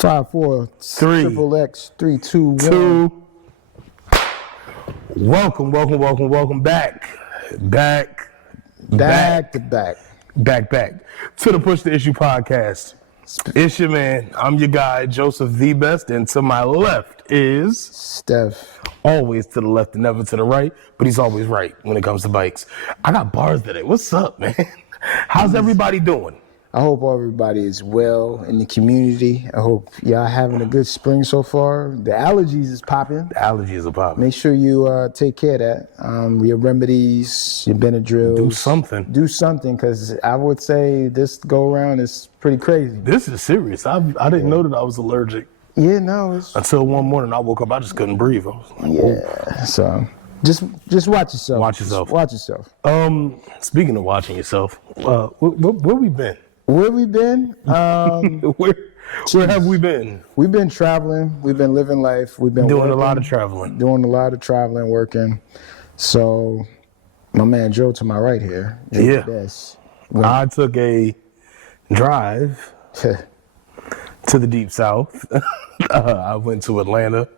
5, 4, 3, triple X, 3, 2, 1. 2. Welcome back. Back to back. To the Push the Issue podcast. It's your man. I'm your guy, Joseph the Best, and to my left is Steph. Always to the left and never to the right, but he's always right when it comes to bikes. I got bars today. What's up, man? How's everybody doing? I hope everybody is well in the community. I hope y'all having a good spring so far. The allergies is popping. The allergies are popping. Make sure you take care of that. Your remedies, your Benadryl. Do something. Do something, because I would say this go around is pretty crazy. This is serious. I didn't know that I was allergic. Yeah, no. It's, until one morning I woke up, I just couldn't breathe. I was like, yeah, so just watch yourself. Watch yourself. Watch yourself. Speaking of watching yourself, where we been? Where we been? Where have we been? We've been traveling. We've been living life. We've been doing working, a lot of traveling. Working. So, my man Joe to my right here. Yeah. I took a drive to the Deep South. I went to Atlanta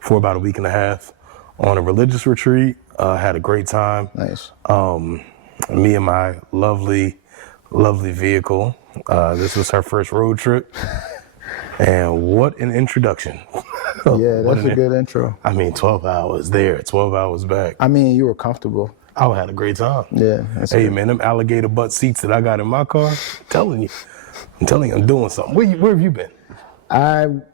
for about a week and a half on a religious retreat. Had a great time. Nice. Me and my lovely vehicle. This was her first road trip. And what an introduction. Yeah, that's a good intro. I mean, 12 hours there, 12 hours back. I mean, you were comfortable. I had a great time. Yeah. Hey, man, them alligator butt seats that I got in my car, I'm telling you, I'm doing something. Where have you been?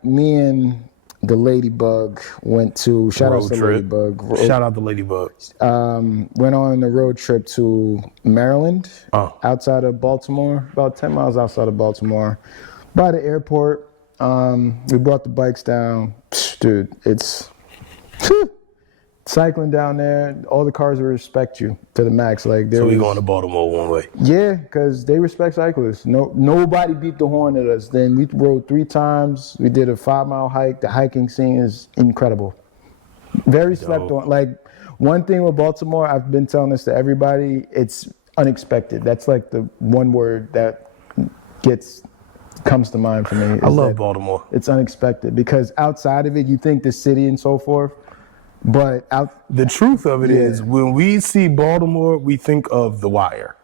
Me and the Ladybug went to, shout out to Ladybug. Shout out to Ladybug. Went on a road trip to Maryland, outside of Baltimore, about 10 miles outside of Baltimore, by the airport. We brought the bikes down. Dude, it's cycling down there. All the cars will respect you to the max. So we going to Baltimore one way? Yeah, because they respect cyclists. Nobody beat the horn at us. Then we rode 3 times. We did a 5-mile hike. The hiking scene is incredible. Very slept on. Like, one thing with Baltimore, I've been telling this to everybody, it's unexpected. That's like the one word that comes to mind for me. I love Baltimore. It's unexpected, because outside of it, you think the city and so forth. But the truth of it is, when we see Baltimore, we think of The Wire.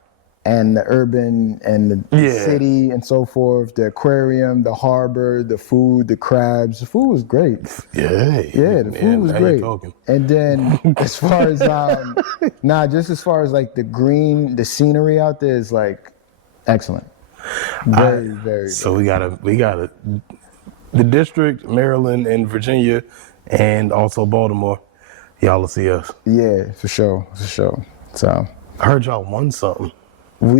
And the urban and the city and so forth, the aquarium, the harbor, the food, the crabs. The food was great. Yeah, the food was great. And then as far as, just as far as like the green, the scenery out there is like excellent. Very, very So good. we got the district, Maryland and Virginia, and also Baltimore. Y'all will see us. Yeah, for sure. So I heard y'all won something. what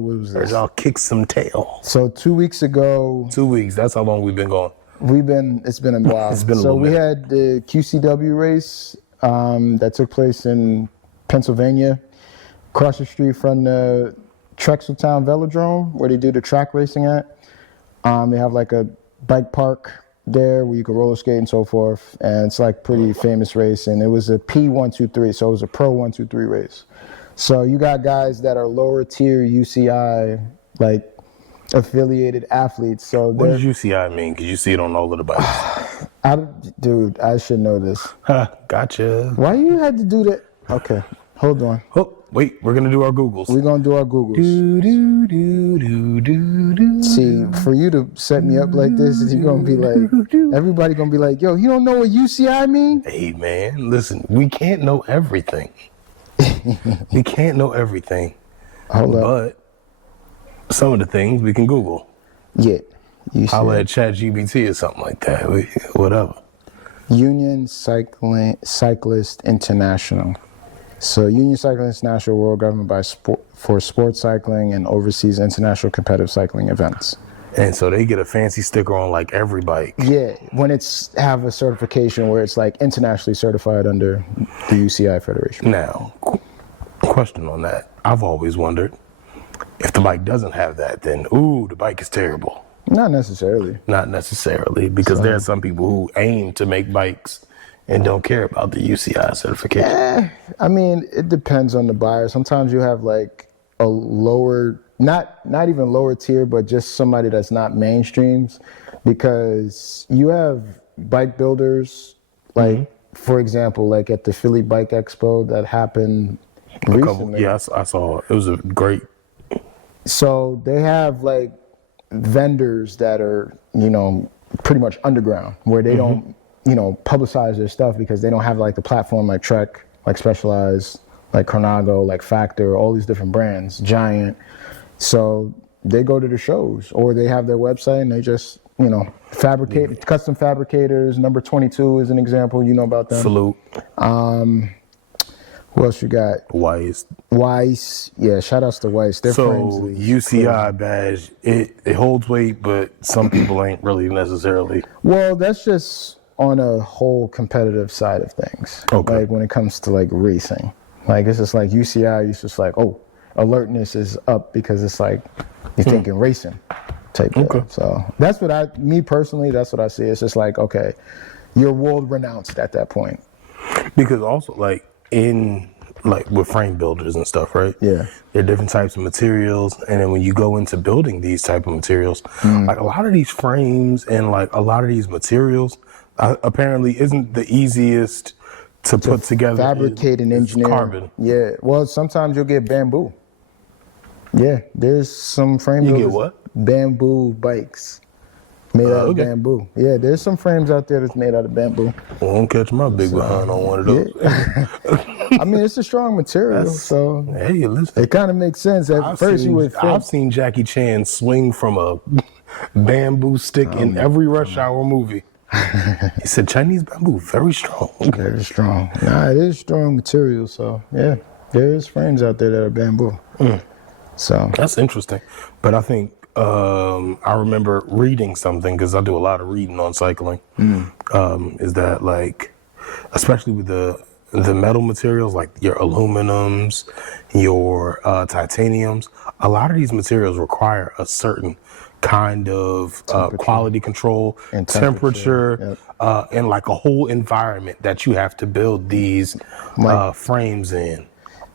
was this? Heard y'all kick some tail. So 2 weeks ago. 2 weeks. That's how long we've been going. It's been a while. It's been a little bit. So we had the QCW race that took place in Pennsylvania, across the street from the Trexeltown Velodrome, where they do the track racing at. They have like a bike park there where you can roller skate and so forth, and it's like pretty famous race. And it was a P123, so it was a pro 123 race. So you got guys that are lower tier UCI, like affiliated athletes. So what does UCI mean? Because you see it on all of the bikes. Dude, I should know this. Gotcha. Why you had to do that? Okay, hold on. Oh, wait, we're gonna do our Googles. We're gonna do our Googles. See, for you to set me up like this, you're gonna be like, everybody gonna be like, yo, you don't know what UCI mean? Hey man, listen, we can't know everything. We can't know everything. Hold up. But some of the things we can Google. Yeah. Holla at ChatGPT or something like that. Whatever. Union Cyclist International. So Union Cyclist International, world government for sports cycling and overseas international competitive cycling events. And so they get a fancy sticker on like every bike. Yeah, when it's have a certification where it's like internationally certified under the UCI Federation. Now, question on that. I've always wondered, if the bike doesn't have that, then the bike is terrible. Not necessarily. Not necessarily, because there are some people who aim to make bikes and don't care about the UCI certification. I mean, it depends on the buyer. Sometimes you have like a lower not even lower tier, but just somebody that's not mainstreams, because you have bike builders, like for example, like at the Philly Bike Expo that happened recently. Yeah, I saw it. It was a great. So they have like vendors that are, pretty much underground, where they don't, publicize their stuff because they don't have like the platform like Trek, like Specialized, like Chronago, like Factor, all these different brands, Giant. So they go to the shows, or they have their website and they just, fabricate, custom fabricators. Number 22 is an example, you know about them. Salute. Who else you got? Weiss. Yeah, shout outs to Weiss. Their frames. So UCI badge, it holds weight, but some people ain't really necessarily. Well, that's just on a whole competitive side of things. Okay. Like when it comes to like racing, like it's just like UCI. It's just like, oh, alertness is up because it's like you're thinking racing type deal. Okay. So that's what me personally, that's what I see. It's just like, okay, you're world renounced at that point. Because also like with frame builders and stuff, right? Yeah. There are different types of materials, and then when you go into building these type of materials, like a lot of these frames and like a lot of these materials apparently isn't the easiest to put together. Fabricate and engineer. Carbon. Yeah. Well, sometimes you'll get bamboo. Yeah, there's some frame You builders. get what? Bamboo bikes made out of Okay. bamboo. Yeah, there's some frames out there that's made out of bamboo. Well, don't catch my big behind on one of those. I mean, it's a strong material, so Hey, listen. it kind of makes sense. At first, you would think, I've seen Jackie Chan swing from a bamboo stick in every Rush Hour movie. He said Chinese bamboo, very strong. very strong. Nah, it is strong material, so yeah, there's frames out there that are bamboo. So That's interesting. But I think I remember reading something, because I do a lot of reading on cycling, is that like, especially with the metal materials like your aluminums, your titaniums, a lot of these materials require a certain kind of quality control, And temperature, and like a whole environment that you have to build these frames in.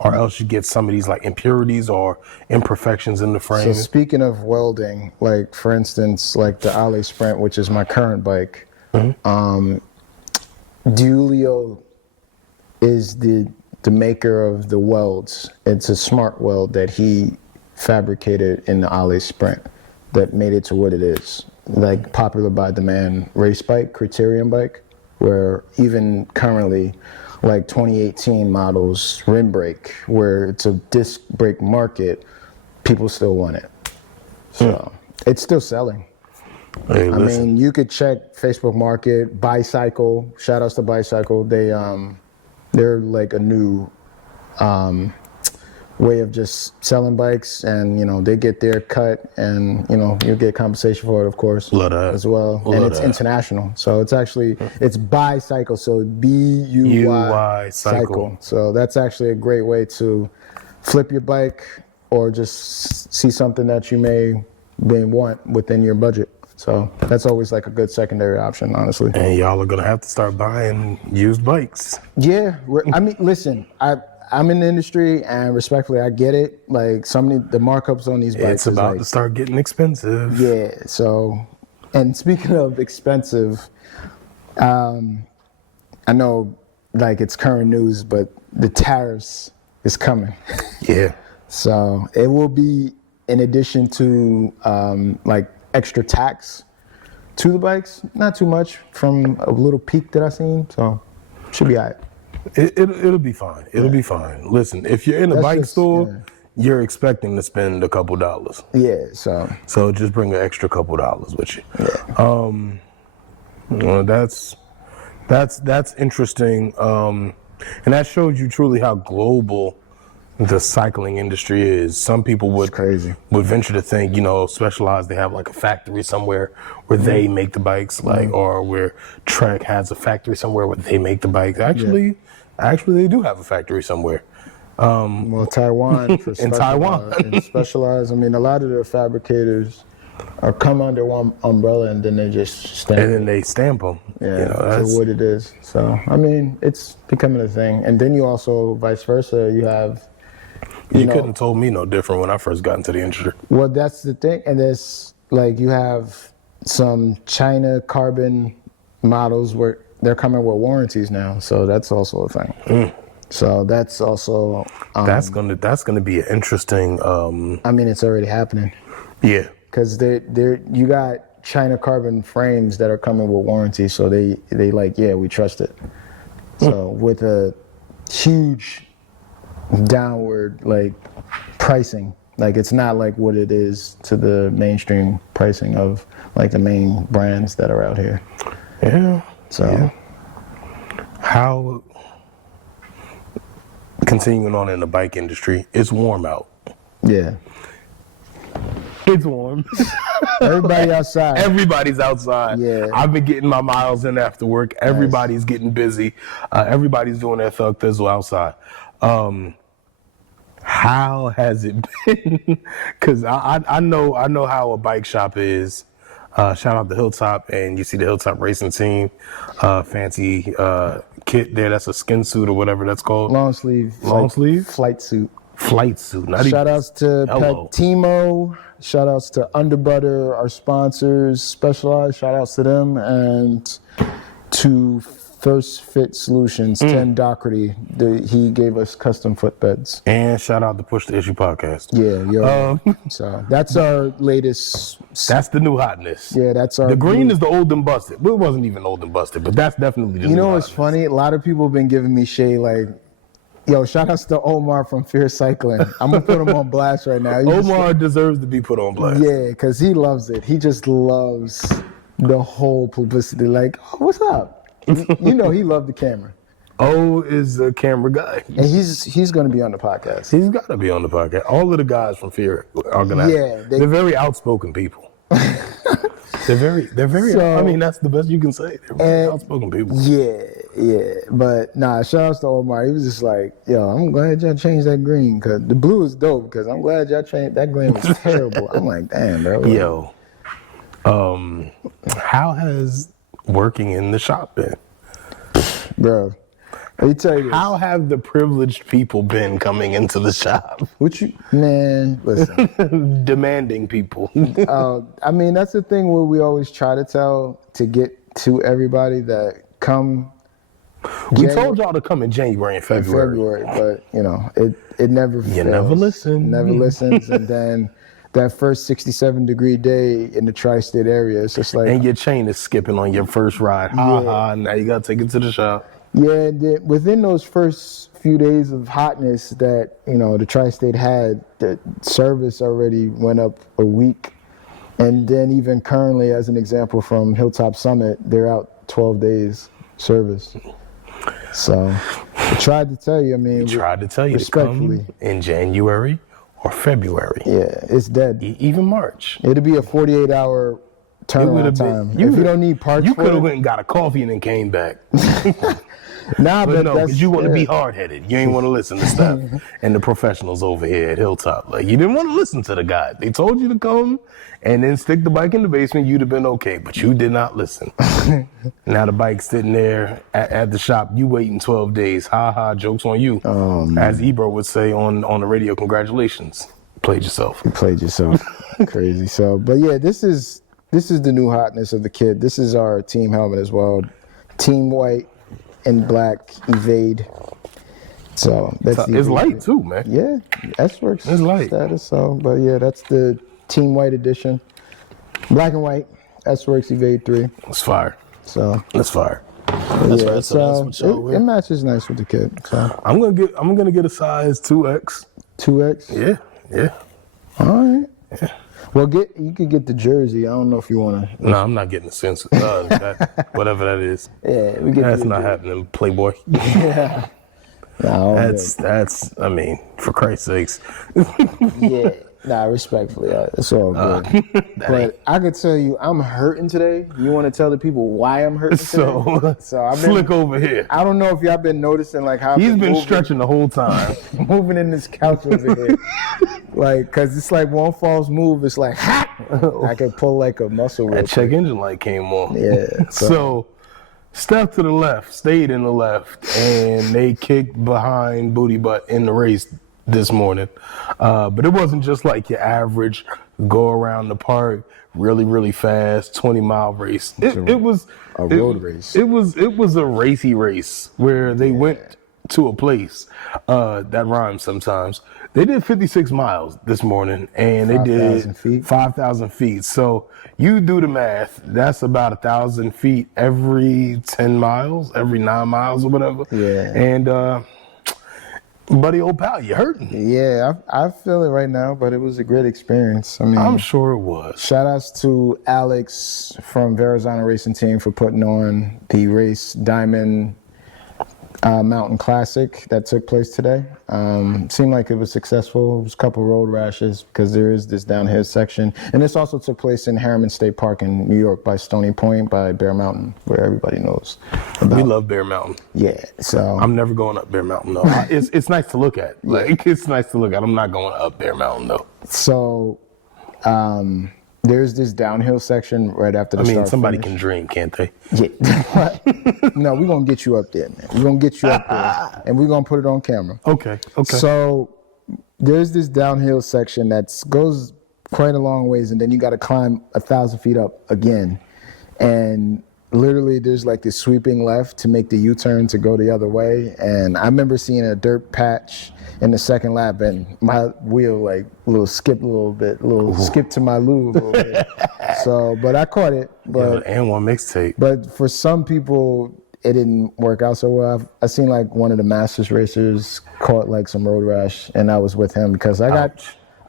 Or else you get some of these like impurities or imperfections in the frame. So speaking of welding, like for instance, like the Ali Sprint, which is my current bike, Giulio is the maker of the welds. It's a smart weld that he fabricated in the Ali Sprint that made it to what it is. Like popular by demand race bike, criterium bike, where even currently, like 2018 models, rim brake, where it's a disc brake market, people still want it. So it's still selling. Hey, I mean, you could check Facebook Market, Bicycle. Shout outs to Bicycle. They're like a new way of just selling bikes, and they get their cut, and you get compensation for it, of course, Love that. as well. Love And it's that. international, so it's actually Bicycle, so BUY Cycle. So that's actually a great way to flip your bike or just see something that you may want within your budget. So that's always like a good secondary option, honestly. And y'all are gonna have to start buying used bikes. Yeah, I mean, listen, I'm in the industry, and respectfully, I get it. Like the markups on these bikes It's about is to start getting expensive. yeah. So, and speaking of expensive, I know like it's current news, but the tariffs is coming. Yeah. So it will be in addition to like extra tax to the bikes. Not too much from a little peak that I seen. So should be all right. It'll be fine. It'll be fine. Listen, if you're in a That's bike just- store, you're expecting to spend a couple dollars. Yeah. So So just bring an extra couple dollars with you. Well, that's interesting. And that shows you truly how global the cycling industry is. Some people would crazy. would venture to think, Specialized, they have like a factory somewhere where they make the bikes, like, or where Trek has a factory somewhere where they make the bikes. Actually, they do have a factory somewhere. Well, Taiwan for In Taiwan. and Specialized. I mean, a lot of their fabricators are come under one umbrella, and then they just stamp. And then they stamp them. Yeah, to That's, what it is. So I mean, it's becoming a thing. And then you also, vice versa, you have You know, couldn't have told me no different when I first got into the industry. well, that's the thing. And there's like, you have some China carbon models where they're coming with warranties now. So that's also a thing. So that's also, That's gonna be an interesting. I mean, it's already happening. Yeah. Because you got China carbon frames that are coming with warranty, so they like, yeah, we trust it. So with a huge downward like pricing, like it's not like what it is to the mainstream pricing of like the main brands that are out here. Yeah. So Yeah. How, continuing on in the bike industry, it's warm out. yeah, It's warm. everybody outside. Everybody's outside. Yeah. I've been getting my miles in after work. Everybody's getting busy. Everybody's doing their thug thizzle outside. How has it been? Because I know how a bike shop is. Shout out to Hilltop, and you see the Hilltop racing team, fancy kit there. That's a skin suit or whatever that's called. Long sleeve, Long like, sleeve? flight suit. Flight suit. Not Shout even, outs to hello. Timo. Shout outs to Underbutter, our sponsors, Specialized. Shout outs to them. And to First Fit Solutions, Tim Doherty. He gave us custom footbeds. And shout out to Push the Issue podcast. Yeah, yo. So that's our latest. That's the new hotness. Yeah, that's our. The green is the old and busted. Well, it wasn't even old and busted, but that's definitely the You new know what's hotness. funny? A lot of people have been giving me shade like, yo, shout outs to Omar from Fear Cycling. I'm going to put him on blast right now. He just- Omar deserves to be put on blast. Yeah, because he loves it. He just loves the whole publicity. Like, oh, what's up? You know, he loved the camera. O is a camera guy. And he's going to be on the podcast. He's got to be on the podcast. All of the guys from Fear are gonna. Yeah, they're very outspoken people. They're very. So- I mean, that's the best you can say. They're very And- outspoken people. Yeah. But nah, shout outs to Omar. He was just like, yo, I'm glad y'all changed that green because the blue is dope because I'm glad y'all changed that green was terrible. I'm like, damn, bro. Yo, how has working in the shop been? Bro, let me tell you this. How have the privileged people been coming into the shop? Man, listen. Demanding people. I mean, that's the thing where we always try to get to everybody that come We told y'all to come in January and February. but you know, it never fails. never listen. Never listens, and then that first 67-degree day in the tri-state area, it's just like, And your chain is skipping on your first ride. Ha ha. Now you gotta take it to the shop. yeah, within those first few days of hotness that, you know, the tri-state had, the service already went up a week. And then even currently, as an example from Hilltop Summit, they're out 12 days service. So I tried to tell you, I mean, Tried to tell you to come respectfully. in January or February. Yeah, it's dead. Even March. It'll be a 48-hour turnaround time. If you don't need parts you for could have it, went and got a coffee and then came back. nah, But no, that's, because you want to be yeah. hard-headed. You ain't want to listen to stuff. And the professionals over here at Hilltop, like, you didn't want to listen to the guy. They told you to come and then stick the bike in the basement. You'd have been okay, but you did not listen. Now the bike's sitting there at the shop. You waiting 12 days. Ha ha, joke's on you. As Ebro would say on the radio, congratulations. Played yourself. You played yourself. Crazy. So, but yeah, this is the new hotness of the kid. This is our team helmet as well. Team white and black Evade. So that's the It's Evade. light too, man. Yeah, S-Works It's light. status. So, but yeah, that's the team white edition. Black and white S-Works Evade 3. It's fire. So That's fire. That's yeah, right. So that's what y'all it wear. matches nice with the kid. So I'm gonna get a size 2X. 2X. Yeah. All right. Well, you could get the jersey. I don't know if you want to. No, I'm not getting the sense. Whatever that is. Yeah, we get That's the not happening, Playboy. No, That's. I mean, for Christ's sakes. yeah. Nah, respectfully, it's all good. But I could tell you, I'm hurting today. You want to tell the people why I'm hurting today? So I've been. slick over here. I don't know if y'all been noticing like how I've He's been moving, stretching the whole time. moving in this couch over here, like, cause it's like one false move, it's like ha! I can pull like a muscle. Real That check engine light came on. Yeah. So step to the left, stayed in the left, and they kicked behind Booty Butt in the race this morning. But it wasn't just like your average go around the park really, really fast 20-mile race. It was a road race. It was a racy race where they went to a place that rhymes sometimes. They did 56 miles this morning, and they did 5,000 feet. 5,000 feet. So you do the math. That's about 1,000 feet every 10 miles, every 9 miles or whatever. Yeah. And buddy, old pal, you hurting? Yeah, I feel it right now, but it was a great experience. I mean, I'm sure it was. shout outs to Alex from Verrazano Racing Team for putting on the race Diamond Mountain Classic that took place today. Seemed like it was successful. It was a couple road rashes because there is this downhill section. And this also took place in Harriman State Park in New York by Stony Point, by Bear Mountain, where everybody knows about. We love Bear Mountain. Yeah, so I'm never going up Bear Mountain though. It's nice to look at. Like it's nice to look at. I'm not going up Bear Mountain though. So there's this downhill section right after the start somebody finish. can dream, can't they? Yeah. No, we're going to get you up there, man. We're going to get you up there, and we're going to put it on camera. Okay. So there's this downhill section that goes quite a long ways, and then you got to climb 1,000 feet up again. And literally there's like this sweeping left to make the U-turn to go the other way. And I remember seeing a dirt patch in the second lap, and my wheel like skip to my lube a little bit. So, but I caught it. But and one mixtape. But for some people, it didn't work out so well. I seen like one of the Masters racers caught like some road rash, and I was with him because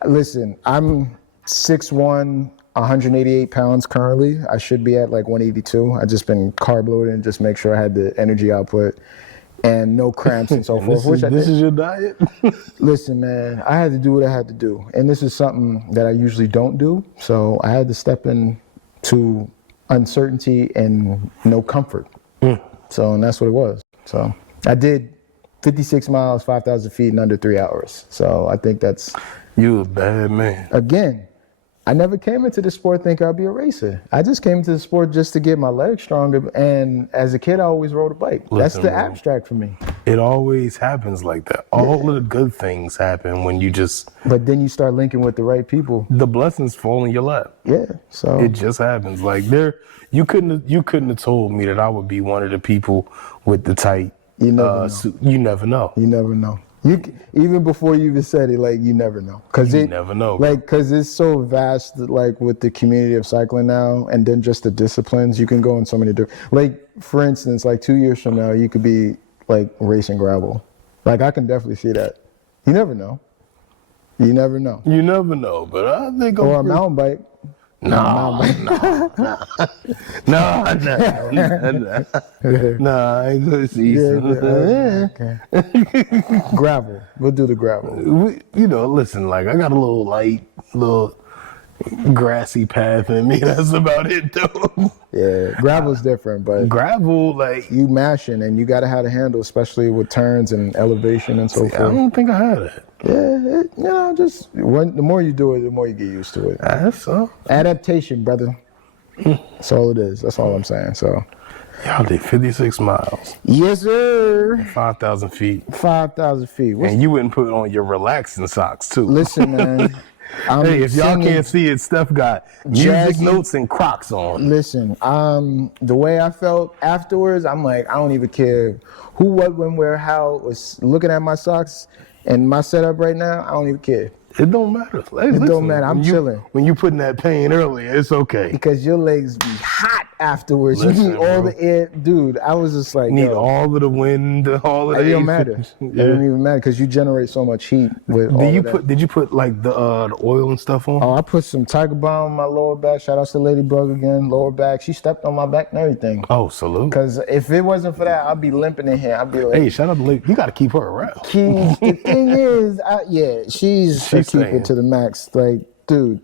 listen, I'm 6'1", 188 pounds currently. I should be at like 182. I just been carb loading and just make sure I had the energy output and no cramps and so forth. This is your diet? Listen, man, I had to do what I had to do. And this is something that I usually don't do. So I had to step into uncertainty and no comfort. So, and that's what it was. So I did 56 miles, 5,000 feet in under 3 hours. So I think that's... You a bad man. Again, I never came into the sport thinking I'd be a racer. I just came into the sport just to get my legs stronger. And as a kid, I always rode a bike. That's the abstract for me. It always happens like that. All of the good things happen when you just... But then you start linking with the right people. The blessings fall in your lap. Yeah, so... It just happens. Like you couldn't have told me that I would be one of the people with the tight suit. You never know. You never know. Even before you even said it, like, you never know. You never know. Like, because it's so vast, like, with the community of cycling now, and then just the disciplines, you can go in so many different... Like, for instance, like 2 years from now, you could be, like, racing gravel. Like, I can definitely see that. You never know. You never know. You never know, but I think... Or a mountain bike. Nah, I ain't gonna see Okay. Gravel. We'll do the gravel. Listen, like I got a little grassy path in me. That's about it, though. Yeah, gravel's different, but gravel, like you mashing, and you gotta have a handle, especially with turns and elevation and so forth. I don't think I had it. Yeah, the more you do it, the more you get used to it. That's so. Adaptation, brother. That's all it is. That's all I'm saying. So, y'all did 56 miles. Yes, sir. 5,000 feet. 5,000 feet. And you wouldn't put on your relaxing socks too. Listen, man. Hey, if y'all can't see it, Steph got music notes and Crocs on. Listen, the way I felt afterwards, I'm like, I don't even care who, what, when, where, how. Was looking at my socks and my setup right now, I don't even care. It don't matter. It don't matter. I'm chilling. When you put in that pain earlier, it's okay. Because your legs be hot afterwards. You need all the air. Dude, I was just like, need all of the wind, all of the It don't matter. Yeah. It don't even matter because you generate so much heat with all of that. Did you put like the oil and stuff on? Oh, I put some Tiger Balm on my lower back. Shout out to Ladybug again. Lower back. She stepped on my back and everything. Oh, salute. Because if it wasn't for that, I'd be limping in here. I'd be like, hey, shout out to Lady. You got to keep her around. The thing is, she's a keeper to the max. Like, dude,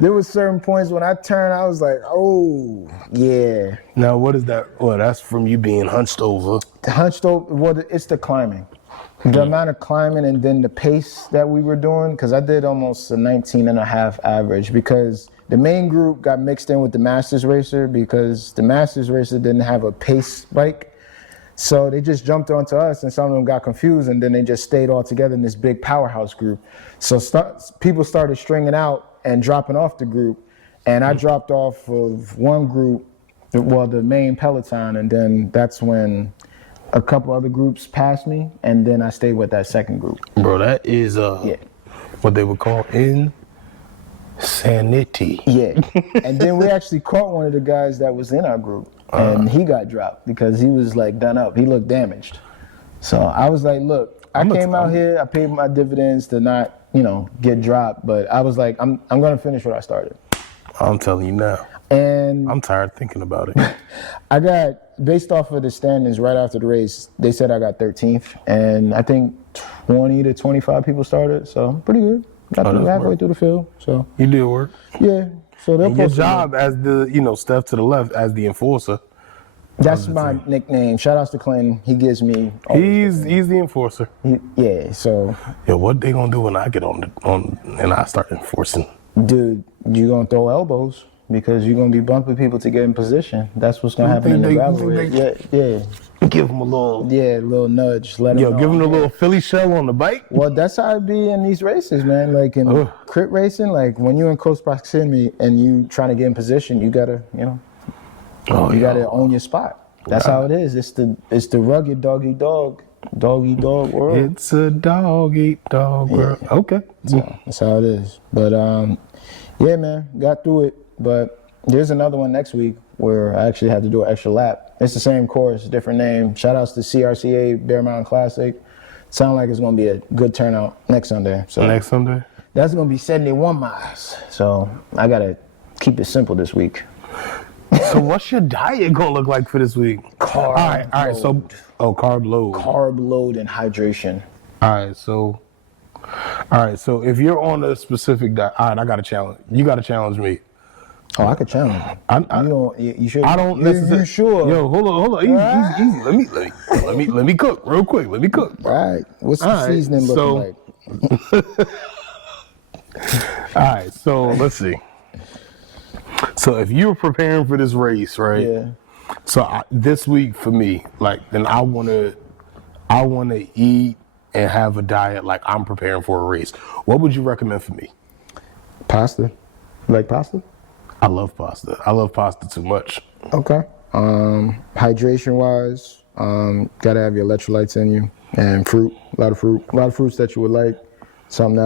there was certain points when I turned, I was like, oh, yeah. Now, what is that? Well, that's from you being hunched over. Well, it's the climbing. The amount of climbing and then the pace that we were doing, because I did almost a 19 and a half average because the main group got mixed in with the Masters racer because the Masters racer didn't have a pace bike. So they just jumped onto us, and some of them got confused, and then they just stayed all together in this big powerhouse group. So people started stringing out and dropping off the group, and I dropped off of one group, well, the main Peloton, and then that's when a couple other groups passed me, and then I stayed with that second group. Bro, that is what they would call insanity. Yeah, and then we actually caught one of the guys that was in our group, and he got dropped because he was like done up. He looked damaged. So I was like, look, I came out here, I paid my dividends to not, get dropped, but I was like, I'm gonna finish what I started. I'm telling you now. And I'm tired thinking about it. I got, based off of the standings right after the race, they said I got 13th, and I think 20 to 25 people started, so pretty good. Got through halfway through the field, so. You did work. Yeah, so they'll Your job as the, step to the left as the enforcer. That's my nickname. Shout outs to Clinton. He gives me. He's the enforcer. Yeah, so. Yeah, what they gonna do when I get on and I start enforcing? Dude, you gonna throw elbows because you're gonna be bumping people to get in position. That's what's gonna happen in the rivalry. Yeah. Give them a little. Yeah, a little nudge. Let them know. Give them a little Philly shell on the bike. Well, that's how it be in these races, man. Like in crit racing, like when you're in close proximity and you trying to get in position, you gotta, you gotta own your spot. That's how it is. It's the rugged dog eat dog world. It's a dog eat dog world. Okay. So that's how it is. But yeah, man, got through it. But there's another one next week where I actually had to do an extra lap. It's the same course, different name. Shout outs to CRCA Bear Mountain Classic. Sound like it's gonna be a good turnout next Sunday. So next Sunday? That's gonna be 71 miles. So I gotta keep it simple this week. So what's your diet gonna look like for this week? Carb all right. So carb load. Carb load and hydration. All right. So if you're on a specific diet, all right, I got a challenge. You got to challenge me. Oh, I could challenge you. You should. I don't necessarily. You sure? Yo, hold on. Easy. Let me cook real quick. Let me cook. All right. What's the seasoning looking like? All right. So let's see. So if you're preparing for this race, right? Yeah. So this week for me, then I wanna eat and have a diet like I'm preparing for a race. What would you recommend for me? Pasta. You like pasta? I love pasta. I love pasta too much. Okay. Hydration wise, gotta have your electrolytes in you and fruit. A lot of fruits that you would like. Something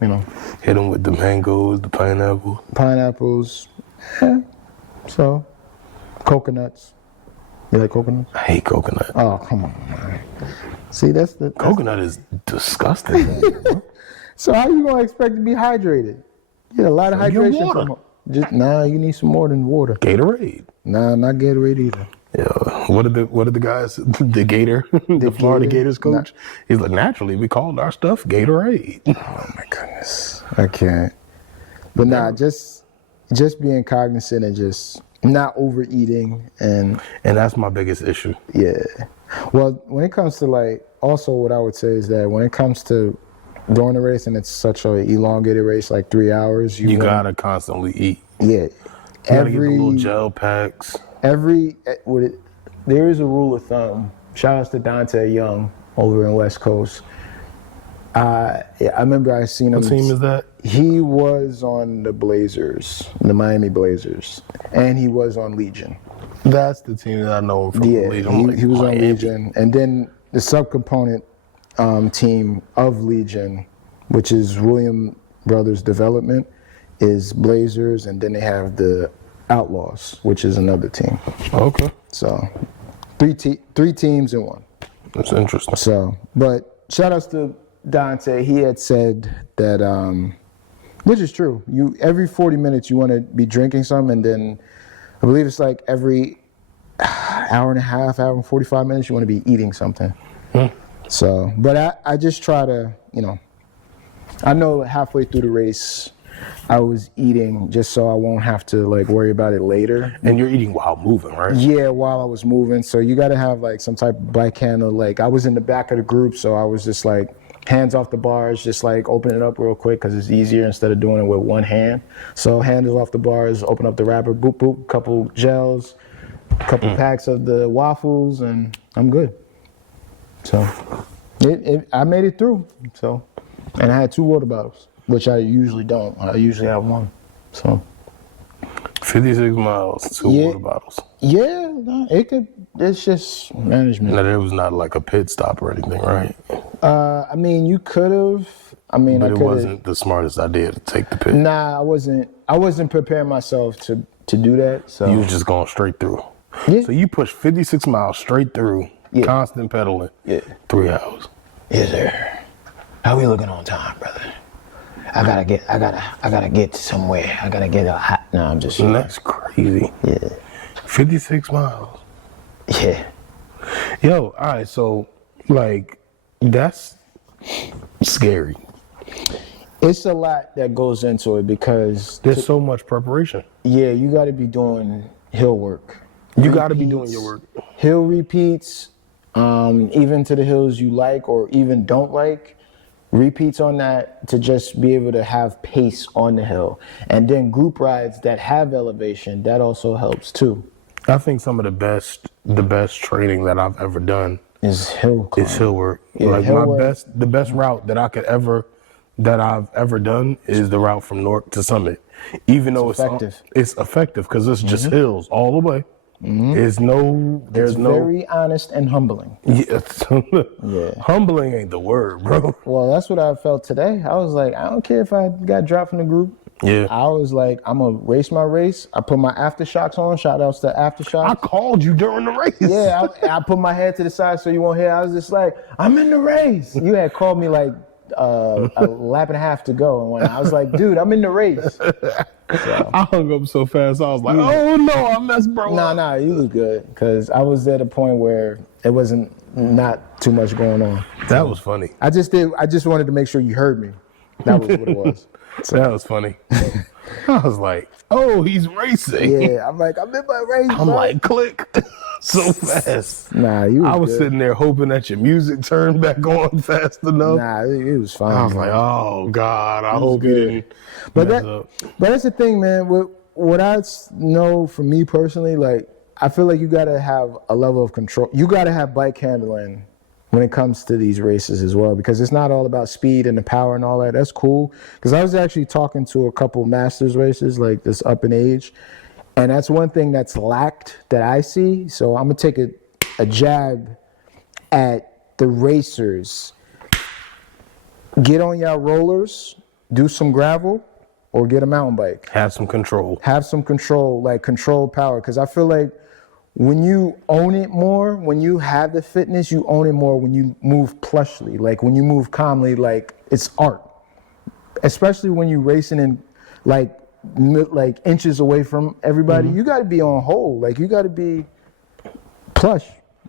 that hit them with the mangoes, the pineapples. Yeah. So, coconuts. You like coconuts? I hate coconut. Oh, come on, man. See, that's coconut is disgusting. So how you gonna expect to be hydrated? You get a lot of hydration from you need some more than water. Gatorade. Nah, not Gatorade either. Yeah. What are the guys? The Gator, the Florida Gators coach. He's like, naturally, we called our stuff Gatorade. Oh my goodness, I can't. But just being cognizant and just not overeating and that's my biggest issue. Yeah. Well, when it comes to also what I would say is that when it comes to during the race and it's such an elongated race, like 3 hours, you gotta constantly eat. Yeah. You gotta get the little gel packs. There is a rule of thumb. Shout outs to Dante Young over in West Coast. I remember I seen him. What team is that? He was on the Blazers, the Miami Blazers, and he was on Legion. That's the team that I know from Legion. He was on Legion, and then the subcomponent team of Legion, which is William Brothers Development, is Blazers, and then they have the Outlaws, which is another team. Okay. So, three teams in one. That's interesting. So, but shout outs to Dante. He had said that, which is true. Every 40 minutes you want to be drinking some, and then I believe it's like every hour and a half, hour and 45 minutes you want to be eating something. So, but I just try to, I know halfway through the race I was eating just so I won't have to worry about it later. And you're eating while moving, right? Yeah, while I was moving. So you got to have some type of bike handle. I was in the back of the group, so I was just hands off the bars, just open it up real quick because it's easier instead of doing it with one hand. So hands off the bars, open up the wrapper, boop, boop, couple gels, a couple packs of the waffles, and I'm good. So, I made it through. So, and I had 2 water bottles, which I usually don't. I usually have 1. So, 56 miles, 2 water bottles. Yeah, no, it's just management. Now, there was not like a pit stop or anything, right? I mean, you could have. I mean, But I it could wasn't the smartest idea to take the pit. Nah, I wasn't preparing myself to do that. So You was just going straight through. Yeah. So you pushed 56 miles straight through, Yeah. constant pedaling, Yeah. 3 hours. Yes, sir. How we looking on time, brother? I gotta get somewhere. I gotta get a hot. No, I'm just. And that's crazy. Yeah. 56 miles. Yeah. Yo, all right, so, like, that's scary. It's a lot that goes into it because There's so much preparation. you got to be doing hill work. You got to be doing Repeats, your work. Hill repeats, even to the hills you like or even don't like. Repeats on that to just be able to have pace on the hill. And then group rides that have elevation, that also helps too. I think some of the best training that I've ever done Is hill climb. is hill work. Yeah, like hill work. the best route that I've ever done is the route from Newark to Summit. Even though effective. It's effective because it's just hills all the way. There's no Very honest and humbling. yeah. Yeah. Humbling ain't the word, bro. Well, that's what I felt today. I was like, I don't care if I got dropped from the group. Yeah. I was like, I'm gonna race my race. I put my aftershocks on. Shout outs to I aftershocks. called you during the race. Yeah, I put my head to the side so you won't hear. I was just like, I'm in the race. You had called me like a lap and a half to go, and when I was like, dude, I'm in the race. I hung up so fast. I was like, oh no, I messed bro up. Nah, you was good because I was at a point where it wasn't not too much going on. That was funny. I just wanted to make sure you heard me. That was what it was. That was funny. I was like, oh, he's racing. Yeah, I'm like, I'm in my race. I'm bro. like, click so fast. Nah, you. I was good. sitting there hoping that your music turned back on fast enough. Nah, it was fine. I was man. like, oh God, I hope good. you didn't. But mess that, up. but that's the thing, man. What I know for me personally, like I feel like you gotta have a level of control. You gotta have bike handling when it comes to these races as well, because it's not all about speed and the power and all that. That's cool. Because I was actually talking to a couple masters races, like this up in age, and that's one thing that's lacked that I see. So I'm gonna take a jab at the racers. Get on your rollers, do some gravel, or get a mountain bike. Have some control. Have some control, like control power. Because I feel like when you own it more, when you have the fitness, you own it more when you move plushly. Like when you move calmly, like it's art. Especially when you're racing in like inches away from everybody. You got to be on hold. Like you got to be plush.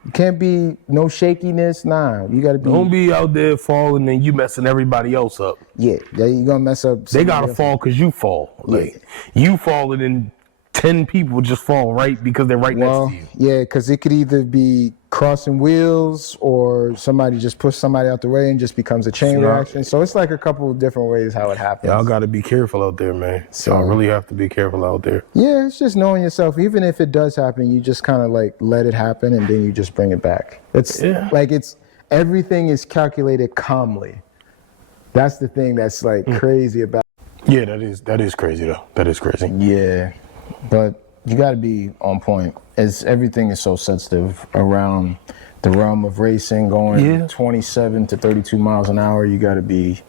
You can't be no shakiness. Nah, you got to be. Don't be out there falling and you messing everybody else up. Yeah, you're gonna mess up. They gotta fall because you fall. Like you fall and then 10 people just fall right because they're right Well, next to you. yeah, because it could either be crossing wheels or somebody just push somebody out the way and just becomes a chain Right. reaction. So it's like a couple of different ways how it happens. Y'all gotta be careful out there, man. So- Y'all really have to be careful out there. Yeah, it's just knowing yourself. Even if it does happen, you just kind of like let it happen and then you just bring it back. It's like everything is calculated calmly. That's the thing that's like crazy about. Yeah, that is crazy though. That is crazy. Yeah, but you got to be on point. Everything is so sensitive around the realm of racing, going 27 to 32 miles an hour. You got to be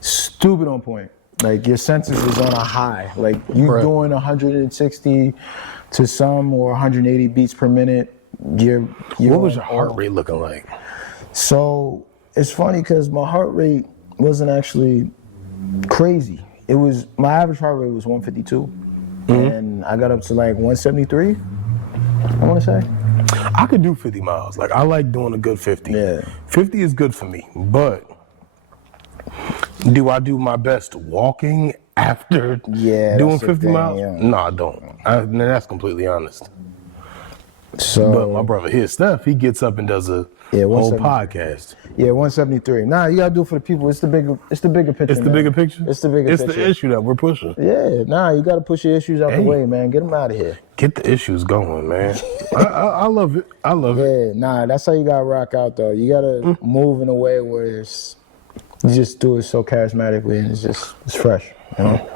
stupid on point. Like your senses is on a high. Like you Right. doing 160 to some or 180 beats per minute. You're What was on your heart all- rate looking like? So it's funny because my heart rate wasn't actually crazy. It was my average heart rate was 152, and I got up to like 173. I want to say. I could do 50 miles. Like I like doing a good 50. Yeah. 50 is good for me, but do I do my best walking after Yeah, doing that's the 50 thing, miles? yeah. No, I don't. And that's completely honest. So But my brother here, Steph, he gets up and does a Yeah, whole 170. podcast. yeah, 173. Nah, you gotta do it for the people. It's the bigger picture. It's the man. bigger picture? It's the bigger It's picture. the issue that we're pushing. Yeah, nah, you gotta push your issues out the Hey. way, man. Get them out of here. get the issues going, man. I love it. I love it. Yeah, nah, that's how you gotta rock out though. You gotta move in a way where you just do it so charismatically and it's fresh, you know.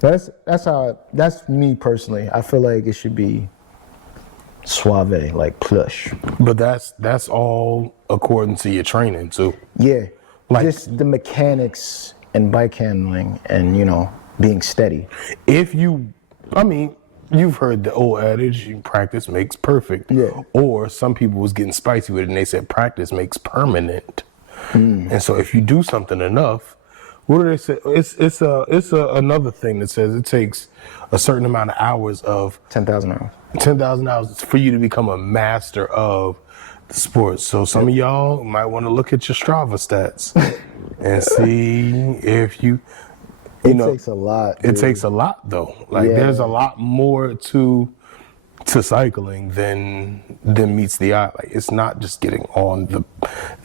That's me personally. I feel like it should be suave, like plush. But that's all according to your training too. Yeah, Like- just the mechanics and bike handling and being steady. You've heard the old adage, practice makes perfect. Yeah. Or some people was getting spicy with it and they said practice makes permanent. And so if you do something enough, what do they say? It's another thing that says it takes a certain amount of hours of 10,000 hours. 10,000 hours for you to become a master of the sport. So some of y'all might want to look at your Strava stats and see if you know. It takes a lot. It dude. takes a lot though. Like Yeah. there's a lot more to cycling than meets the eye. Like it's not just getting on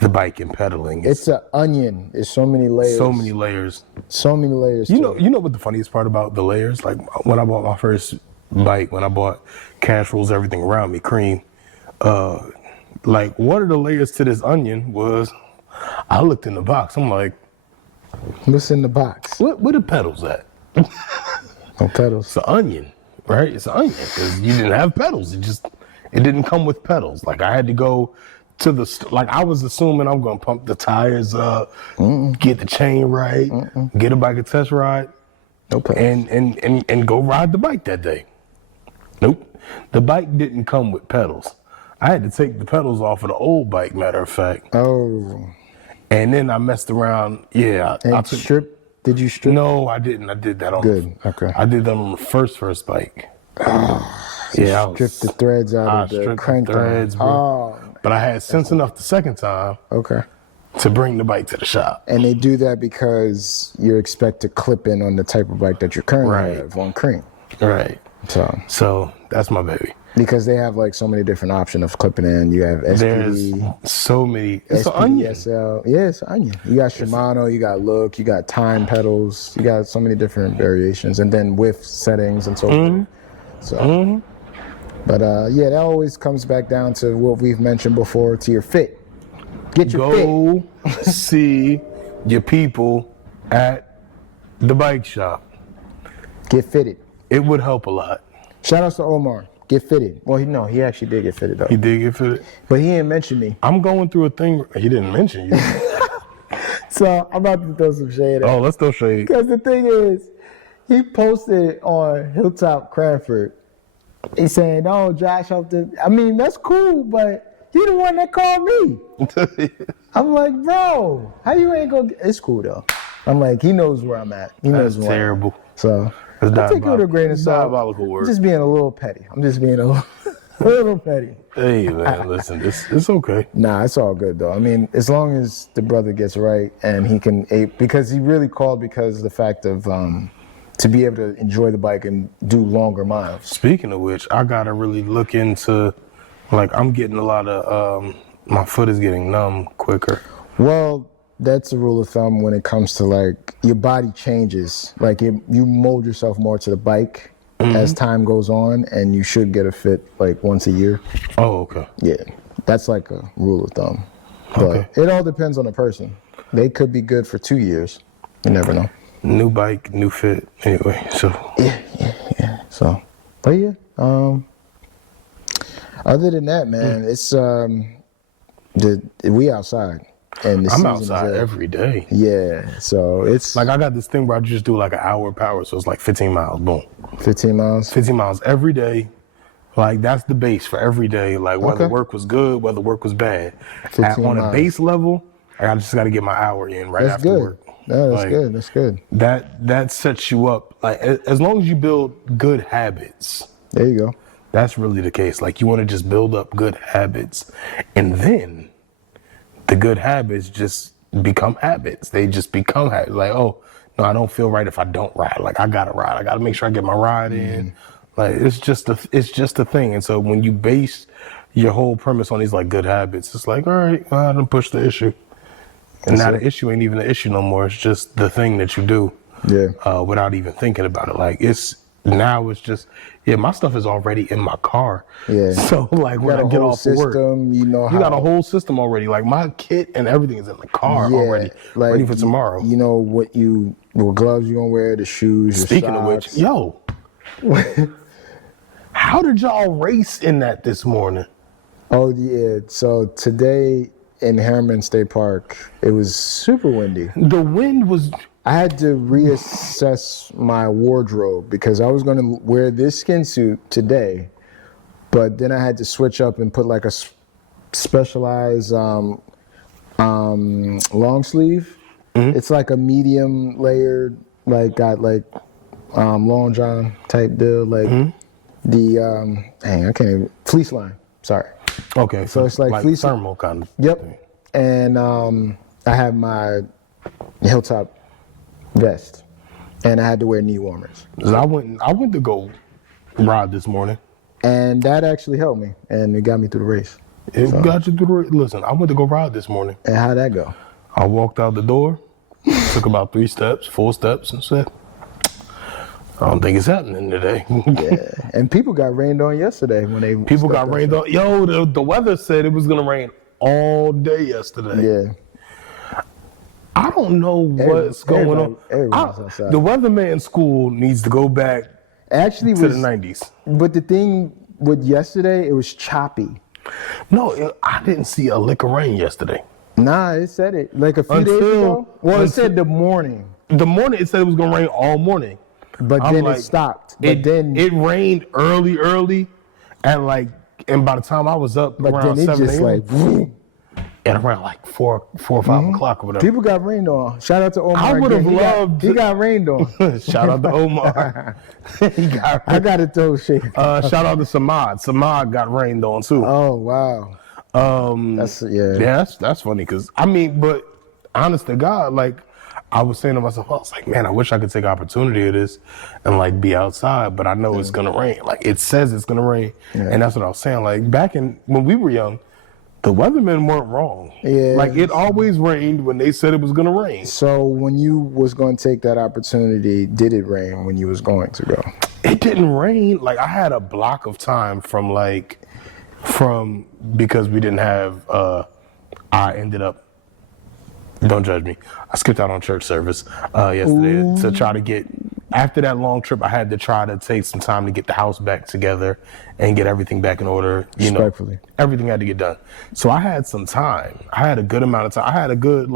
the bike and pedaling. It's an onion. There's so many layers. so many layers. So many layers. You to know, it. you know what the funniest part about the layers? Like when I bought my first bike, when I bought cash rules, everything around me, cream. Like one of the layers to this onion was, I looked in the box. I'm like, What's in the box? where the pedals at? No pedals. It's an onion, right? It's an onion because you didn't have pedals. It didn't come with pedals. Like I had to go to like I was assuming I'm gonna pump the tires up, get the chain right, get a bike a test ride, No pedals. and go ride the bike that day. Nope, the bike didn't come with pedals. I had to take the pedals off of the old bike, matter of fact, Oh. and then I messed around. Yeah, I And took. strip? Did you strip? No, I didn't. I did that on. Good, okay. I did that on the first bike. Yeah, I Strip the threads out of the stripped crank the threads, bro. Oh, But I had sense enough the second time okay. to bring the bike to the shop. And they do that because you expect to clip in on the type of bike that you currently Right. have on cream. Right. So, That's my baby. because they have like so many different options of clipping in. You have There's SPD, so many. It's an onion. SL. Yeah, it's an onion. You got Shimano, you got Look, you got Time pedals, you got so many different variations, and then width settings and so forth. So, but yeah, that always comes back down to what we've mentioned before, to your fit. Get your fit. Go see your people at the bike shop. Get fitted. It would help a lot. Shout outs to Omar. Get fitted. Well, he actually did get fitted though. He did get fitted. But he didn't mention me. I'm going through a thing. He didn't mention you. So I'm about to throw some shade at him. Oh, let's throw shade. Because the thing is, he posted on Hilltop Cranford. He's saying, "Oh, Josh, I mean, that's cool, but he the one that called me." I'm like, bro, how you ain't gonna? It's cool though. I'm like, he knows where I'm at. He knows That's where. terrible. So I That's take it with a grain of It's salt. diabolical I'm work. just being a little petty. I'm just being a little petty. Hey man, listen, it's okay. Nah, it's all good though. I mean, as long as the brother gets right and he can, because he really called because of the fact of to be able to enjoy the bike and do longer miles. Speaking of which, I gotta really look into, like, I'm getting a lot of, my foot is getting numb quicker. Well, that's a rule of thumb when it comes to like your body changes. Like you mold yourself more to the bike as time goes on, and you should get a fit like once a year. Oh, okay. Yeah, that's like a rule of thumb. But Okay. it all depends on the person. They could be good for 2 years. You never know. New bike, new fit. Anyway, so Yeah. So, but yeah. Other than that, man, it's we outside, and the I'm season outside is every day. Yeah, so it's Like I got this thing where I just do like an hour power, so it's like 15 miles. Boom, 15 miles. 15 miles every day. Like that's the base for every day. Like whether Okay. work was good, whether work was bad. 15 On a miles. base level, I just got to get my hour in right That's after good. work. No, that's Like, good. That's good. That sets you up. Like as long as you build good habits. There you go. That's really the case. Like you want to just build up good habits, and then the good habits just become habits. They just become habits. Like, oh no, I don't feel right if I don't ride. Like I gotta ride. I gotta make sure I get my ride in. Like it's just a thing. And so when you base your whole premise on these like good habits, it's like, all right, well, I done push the issue, and now the issue ain't even the issue no more. It's just the thing that you do. Yeah. Without even thinking about it. Like it's now it's just, yeah, my stuff is already in my car. Yeah. So like when I got a get whole off of work, system, you know you got how- a whole system already. Like my kit and everything is in the car already, like, ready for tomorrow. You know what gloves you gonna wear, the shoes, your Speaking of which, socks. yo, how did y'all race in that this morning? Oh yeah. So today in Harriman State Park, it was super windy. The wind was. I had to reassess my wardrobe because I was going to wear this skin suit today, but then I had to switch up and put like a specialized long sleeve. Mm-hmm. It's like a medium layered, like got like long john type deal, like the I can't even fleece line. Sorry. Okay, So it's like fleece- thermal kind of. Yep. thing. And I have my hilltop vest, and I had to wear knee warmers, 'Cause I went to go ride this morning. and that actually helped me, and it got me through the race. It got you through the. Listen, I went to go ride this morning. And how'd that go? I walked out the door, took about 4 steps, and said, "I don't think it's happening today." Yeah, and people got rained on yesterday when they People got stepped rained on. Yo, the weather said it was gonna rain all day yesterday. Yeah, I don't know what's going on. everybody's outside. The weatherman school needs to go back actually to was. the 90s. But the thing with yesterday, it was choppy. No, I didn't see a lick of rain yesterday. Nah, it said it like a few days ago. Well, it said the morning, The morning it said it was gonna rain all morning. but I'm then like, it stopped. But then it rained early, and by the time I was up around then it 7 just a.m. like. Whoom. and around like 4 or 5 o'clock or whatever. People got rained on. Shout out to Omar. I would have again. loved. He got rained on. Shout out to Omar. He got. I got to throw shade. Shout out to Samad. Samad got rained on too. Oh wow. That's That's funny because but honest to God, like I was saying to myself, I was like, man, I wish I could take opportunity of this and like be outside, but I know it's gonna rain. Like it says it's gonna rain, and that's what I was saying. Like back when we were young, the weathermen weren't wrong. Yeah. Like it always rained when they said it was gonna rain. So when you was going to take that opportunity, did it rain when you was going to go? It didn't rain. Like I had a block of time from because we didn't have. I ended up. Don't judge me. I skipped out on church service yesterday to try to get. After that long trip, I had to try to take some time to get the house back together and get everything back in order. Respectfully. Everything had to get done. So I had some time. I had a good amount of time. I had a good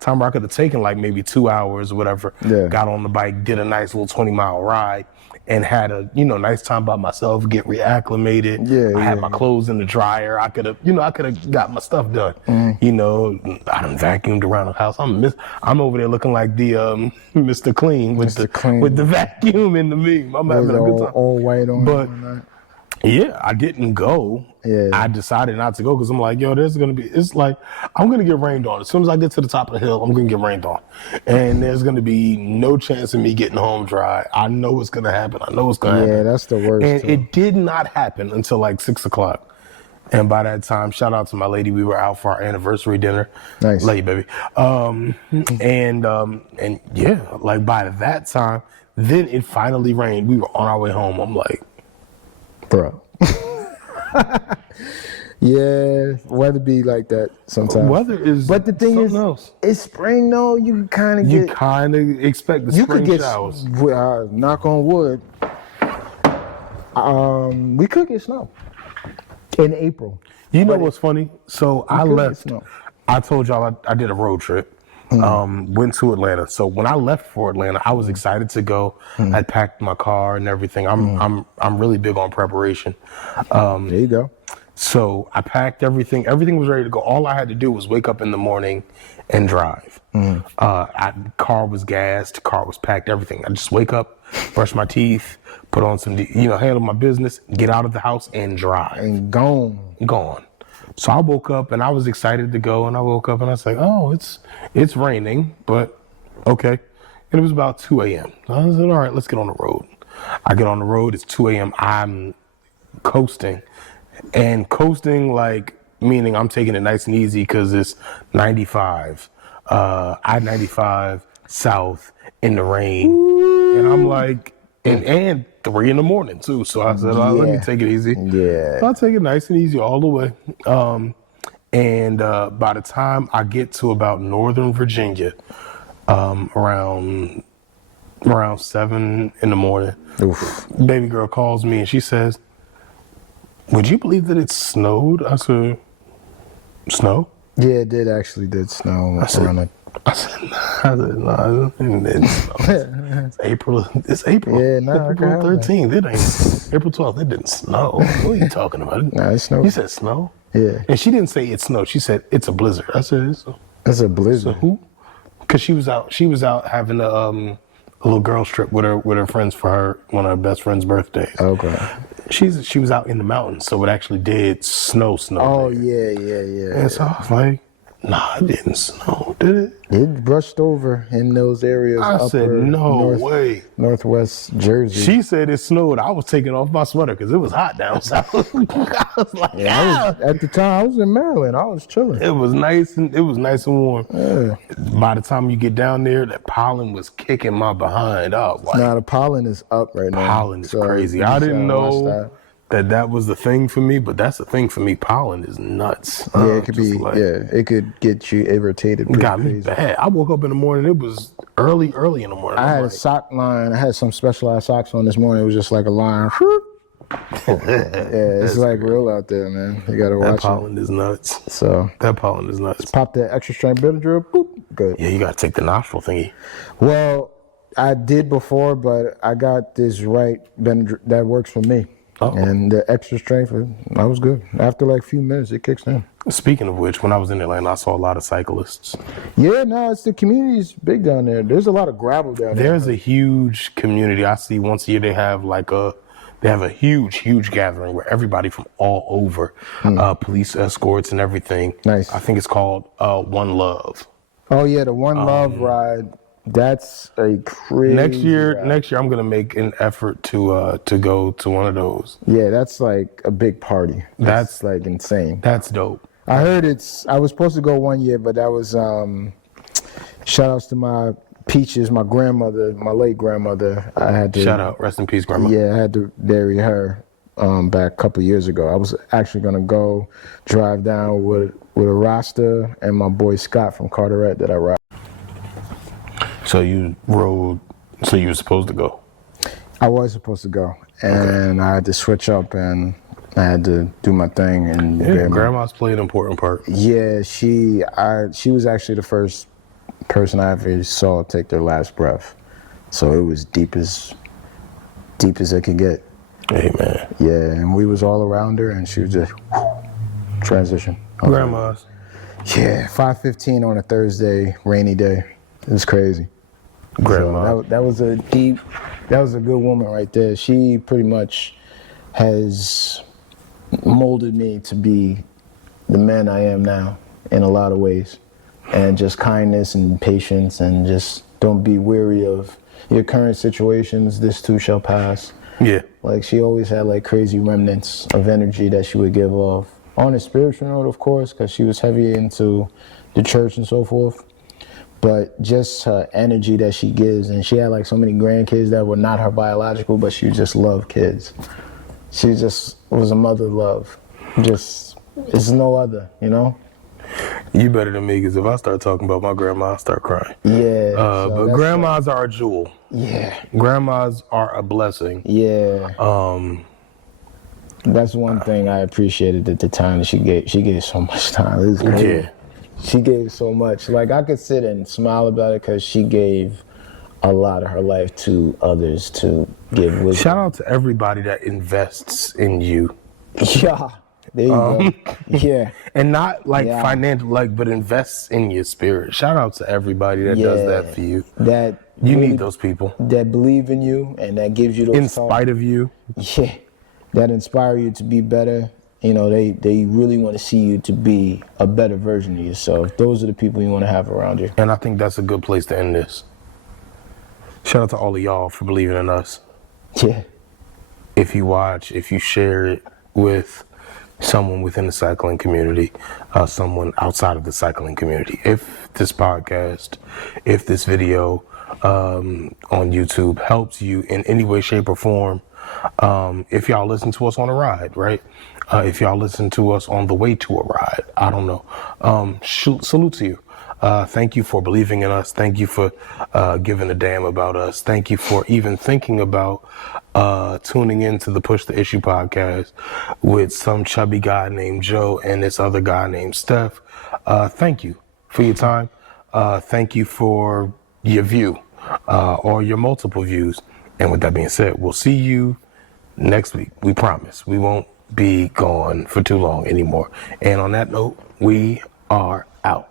time where I could have taken maybe 2 hours or whatever. Yeah. Got on the bike, did a nice little 20-mile ride, and had a nice time by myself, get reacclimated. Yeah, I had yeah, my clothes in the dryer. I could have got my stuff done. I done vacuumed around the house. I'm over there looking like the Mr. Clean with the vacuum in the meme. I'm having a good time. All white on. But and all that. yeah, I didn't go. Yeah. I decided not to go because I'm like, yo, I'm going to get rained on. As soon as I get to the top of the hill, I'm going to get rained on. And there's going to be no chance of me getting home dry. I know what's going to happen. Yeah, that's the worst. And too. it did not happen until 6 o'clock. And by that time, shout out to my lady. We were out for our anniversary dinner. Nice. Lady, baby. And yeah, by that time, then it finally rained. We were on our way home. I'm like, bro. Yeah, weather be like that sometimes. weather is But the thing is, else. it's spring though. You can kind of You get. kind of expect the You spring could get. showers. Knock on wood. We could get snow in April. You know what's funny? So I could get left. snow. I told y'all I did a road trip. Went to Atlanta. So when I left for Atlanta, I was excited to go. I packed my car and everything. I'm really big on preparation. There you go. So I packed everything. Everything was ready to go. All I had to do was wake up in the morning and drive. Car was gassed, car was packed, everything. I just wake up, brush my teeth, put on some, handle my business, get out of the house and drive. And gone. Gone. So I woke up and I was excited to go, and I woke up and I was like, oh, it's raining, but okay. And it was about 2 a.m. I said, all right, let's get on the road. I get on the road, it's 2 a.m. I'm coasting. And coasting, meaning I'm taking it nice and easy because it's 95, I-95 south in the rain. And I'm like, and 3 in the morning too. So I said, let me Yeah. take it easy. Yeah. So I'll take it nice and easy all the way. And by the time I get to about Northern Virginia, around 7 in the morning, Oof. baby girl calls me and she says, "Would you believe that it snowed?" I said, "Snow?" Yeah, it did snow around it. I said, no, it didn't snow. It's April. It's April. Yeah, nah, I can April have that. 13th. It ain't April 12th. It didn't snow. What are you talking about? Nah, it snowed. You said snow? Yeah. And she didn't say it snowed. She said it's a blizzard. I said, That's a blizzard. who? Because she was out having a little girls trip with her friends for one of her best friend's birthdays. Okay. She was out in the mountains, so it actually did snow. Oh, there. yeah. And so I was like, nah, it didn't snow, did it? It brushed over in those areas. I said, no way. Northwest Jersey. She said it snowed. I was taking off my sweater because it was hot down south. I was like, At the time, I was in Maryland. I was chilling. It was nice and warm. Yeah. By the time you get down there, that pollen was kicking my behind. Oh, wow. Now the pollen is up right now. Pollen is So crazy. you I just didn't gotta watch know that was the thing for me, but that's the thing for me. Pollen is nuts. Yeah, it could Just be. like, It could get you irritated. pretty got me crazy. bad. I woke up in the morning. It was early in the morning. I I'm had a like, sock line. I had some specialized socks on this morning. It was just like a line. Yeah, it's like real out there, man. You gotta that watch it. pollen is nuts. So That pollen is nuts. pop that extra strength Benadryl. Boop. Good. Yeah, you gotta take the nostril thingy. Well, I did before, but I got this right Benadryl that works for me. Oh. And the extra strength, I was good. After like a few minutes, it kicks in. Speaking of which, when I was in Atlanta, I saw a lot of cyclists. Yeah, no, it's the community's big down there. There's a lot of gravel down there. There's a huge community. I see once a year they have a huge gathering where everybody from all over, police escorts and everything. Nice. I think it's called One Love. Oh yeah, the One Love ride. That's a crazy. Next year, ride. I'm gonna make an effort to go to one of those. Yeah, that's like a big party. That's like insane. That's dope. I heard I was supposed to go one year, but that was shout outs to my Peaches, my grandmother, my late grandmother. I had to Shout out, rest in peace, Grandma. Yeah, I had to bury her back a couple years ago. I was actually gonna go drive down with a Rasta and my boy Scott from Carteret that I ride. So you rode. So you were supposed to go. I was supposed to go, and I had to switch up, and I had to do my thing. And Yeah, grandma's played an important part. yeah, she was actually the first person I ever saw take their last breath. So it was deep as it could get. Hey man, Yeah, and we was all around her, and she was just transition. I was like, grandma's. Yeah, 5:15 on a Thursday, rainy day. It was crazy. Grandma. So that was a good woman right there. She pretty much has molded me to be the man I am now in a lot of ways. And just kindness and patience, and just don't be weary of your current situations. This too shall pass. Yeah. Like, she always had like crazy remnants of energy that she would give off. On a spiritual note, of course, because she was heavy into the church and so forth. But just her energy that she gives, and she had like so many grandkids that were not her biological, but she just loved kids. She just was a mother love. Just, it's no other, you know? You better than me, because if I start talking about my grandma, I start crying. Yeah. But grandmas are a jewel. Yeah. Grandmas are a blessing. Yeah. That's one thing I appreciated at the time. She gave so much time. It was crazy. Yeah. She gave so much. Like, I could sit and smile about it because she gave a lot of her life to others to give wisdom. Shout out to everybody that invests in you. Yeah. There you go. Yeah. And not like Yeah. financial, but invests in your spirit. Shout out to everybody that does that for you. That You really- need those people. that believe in you and that gives you those In thoughts. spite of you. Yeah, that inspire you to be better. You know, they really want to see you to be a better version of yourself. Those are the people you want to have around you. And I think that's a good place to end this. Shout out to all of y'all for believing in us. Yeah. If you watch, if you share it with someone within the cycling community, someone outside of the cycling community, if this podcast, if this video on YouTube helps you in any way, shape, or form. If y'all listen to us on a ride, right? If y'all listen to us on the way to a ride, I don't know. Salute to you. Thank you for believing in us. Thank you for giving a damn about us. Thank you for even thinking about tuning into the Push the Issue podcast with some chubby guy named Joe and this other guy named Steph. Thank you for your time. Thank you for your view or your multiple views. And with that being said, we'll see you next week. We promise. We won't be gone for too long anymore. And on that note, we are out.